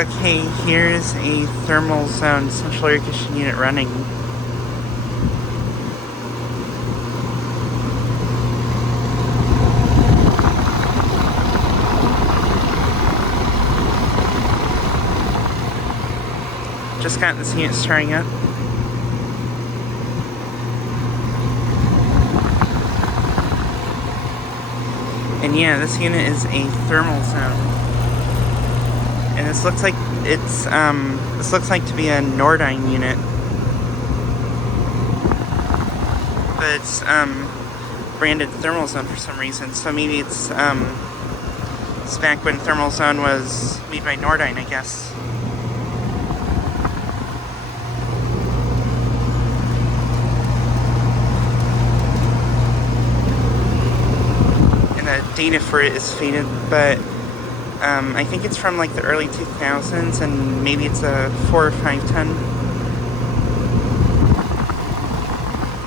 Okay, here's a thermal zone central air conditioning unit running. Just got this unit starting up. And yeah, this unit is a thermal zone. And this looks like to be a Nordyne unit. But it's branded thermal zone for some reason. So maybe it's back when thermal zone was made by Nordyne, I guess. And the data for it is faded, but I think it's from like the early 2000s, and maybe it's a 4 or 5 ton.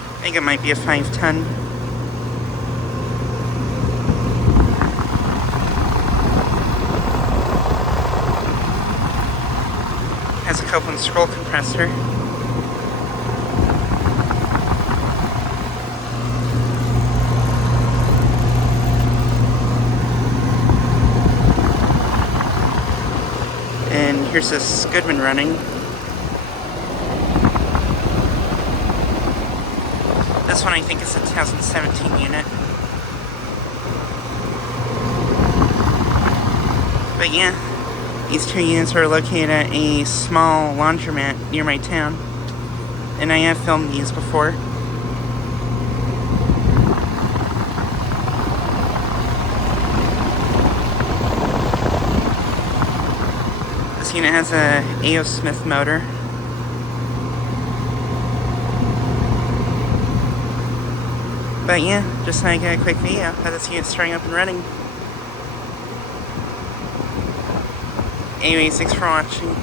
I think it might be a 5 ton. Has a Copeland scroll compressor. And here's this Goodman running. This one I think is a 2017 unit. But yeah, these two units are located at a small laundromat near my town. And I have filmed these before. This unit has a A.O. Smith motor. But yeah, just like a quick video of this unit starting up and running. Anyways, thanks for watching.